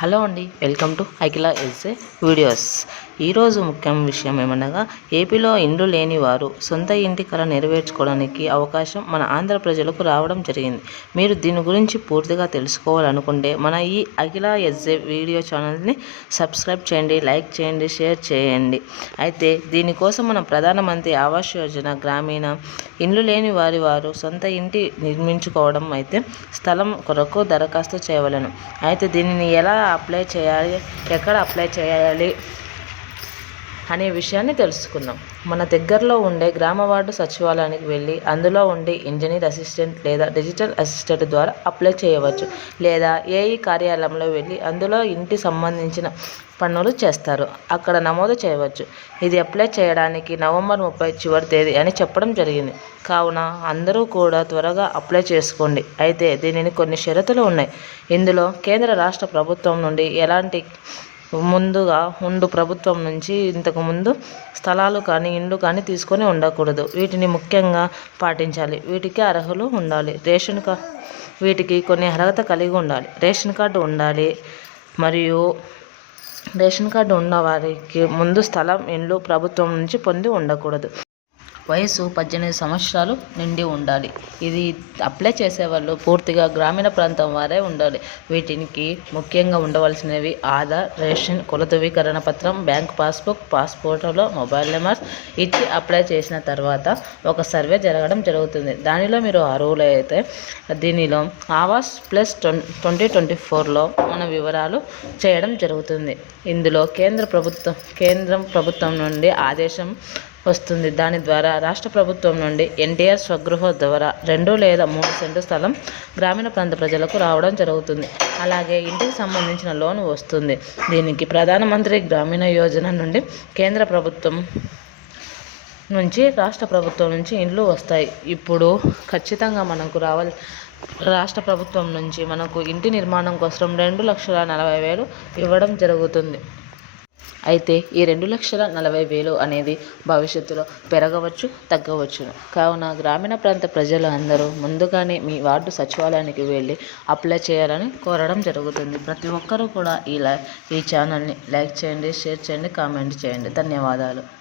Hello అండి welcome to Akhila SA videos. ఈరోజు ముఖ్యం విషయం ఏమనగా ఏపీలో ఇండ్లు లేని వారు సొంత ఇంటి కళ నెరవేర్చుకోవడానికి అవకాశం మన ఆంధ్ర ప్రజలకు రావడం జరిగింది. మీరు దీని గురించి పూర్తిగా తెలుసుకోవాలనుకుంటే మన ఈ అఖిల ఎస్ఏ వీడియో ఛానల్ని సబ్స్క్రైబ్ చేయండి లైక్ చేయండి షేర్ చేయండి. అయితే దీనికోసం మన ప్రధానమంత్రి ఆవాస్ యోజన గ్రామీణ ఇండ్లు లేని వారి వారు సొంత ఇంటి నిర్మించుకోవడం అయితే స్థలం కొరకు దరఖాస్తు చేయవలను. అయితే దీనిని ఎలా అప్లై చేయాలి? ఎక్కడ అప్లై చేయాలి? అనే విషయాన్ని తెలుసుకుందాం. మన దగ్గరలో ఉండే గ్రామ వార్డు సచివాలయానికి వెళ్ళి అందులో ఉండే ఇంజనీర్ అసిస్టెంట్ లేదా డిజిటల్ అసిస్టెంట్ ద్వారా అప్లై చేయవచ్చు లేదా ఏఈ కార్యాలయంలో వెళ్ళి అందులో ఇంటి సంబంధించిన పనులు చేస్తారు. అక్కడ నమోదు చేయవచ్చు. ఇది అప్లై చేయడానికి నవంబర్ ముప్పై చివరి తేదీ అని చెప్పడం జరిగింది. కావున అందరూ కూడా త్వరగా అప్లై చేసుకోండి. అయితే దీనిని కొన్ని షరతులు ఉన్నాయి. ఇందులో కేంద్ర రాష్ట్ర ప్రభుత్వం నుండి ఎలాంటి ముందుగా ఉండు ప్రభుత్వం నుంచి ఇంతకు ముందు స్థలాలు కానీ ఇండ్లు కానీ తీసుకొని ఉండకూడదు. వీటిని ముఖ్యంగా పాటించాలి. వీటికి అర్హులు ఉండాలి. రేషన్ కార్డ్ వీటికి కొన్ని అర్హత కలిగి ఉండాలి. రేషన్ కార్డు ఉండాలి. మరియు రేషన్ కార్డు ఉన్న వారికి ముందు స్థలం ఇండ్లు ప్రభుత్వం నుంచి పొంది ఉండకూడదు. వయసు పద్దెనిమిది సంవత్సరాలు నిండి ఉండాలి. ఇది అప్లై చేసేవాళ్ళు పూర్తిగా గ్రామీణ ప్రాంతం వారే ఉండాలి. వీటికి ముఖ్యంగా ఉండవలసినవి ఆధార్ రేషన్ కుల ధృవీకరణ పత్రం బ్యాంక్ పాస్బుక్ పాస్పోర్ట్లో మొబైల్ నెంబర్ ఇచ్చి అప్లై చేసిన తర్వాత ఒక సర్వే జరగడం జరుగుతుంది. దానిలో మీరు అర్హులైతే దీనిలో ఆవాస్ ప్లస్ ట్వంటీ ట్వంటీ ఫోర్లో మన వివరాలు చేయడం జరుగుతుంది. ఇందులో కేంద్ర ప్రభుత్వం కేంద్రం ప్రభుత్వం నుండి ఆదేశం వస్తుంది. దాని ద్వారా రాష్ట్ర ప్రభుత్వం నుండి ఎన్టీఆర్ స్వగృహ ద్వారా రెండు లేదా మూడు సెంటు స్థలం గ్రామీణ ప్రాంత ప్రజలకు రావడం జరుగుతుంది. అలాగే ఇంటికి సంబంధించిన లోన్ వస్తుంది. దీనికి ప్రధానమంత్రి గ్రామీణ యోజన నుండి కేంద్ర ప్రభుత్వం నుంచి రాష్ట్ర ప్రభుత్వం నుంచి ఇండ్లు వస్తాయి. ఇప్పుడు ఖచ్చితంగా మనకు రావాలి రాష్ట్ర ప్రభుత్వం నుంచి మనకు ఇంటి నిర్మాణం కోసం రెండు లక్షల నలభై వేలు ఇవ్వడం జరుగుతుంది. అయితే ఈ రెండు లక్షల నలభై వేలు అనేది భవిష్యత్తులో పెరగవచ్చు తగ్గవచ్చును కావున గ్రామీణ ప్రాంత ప్రజలు అందరూ ముందుగానే మీ వార్డు సచివాలయానికి వెళ్ళి అప్లై చేయాలని కోరడం జరుగుతుంది. ప్రతి ఒక్కరూ కూడా ఇలా ఈ ఛానల్ని లైక్ చేయండి షేర్ చేయండి కామెంట్ చేయండి. ధన్యవాదాలు.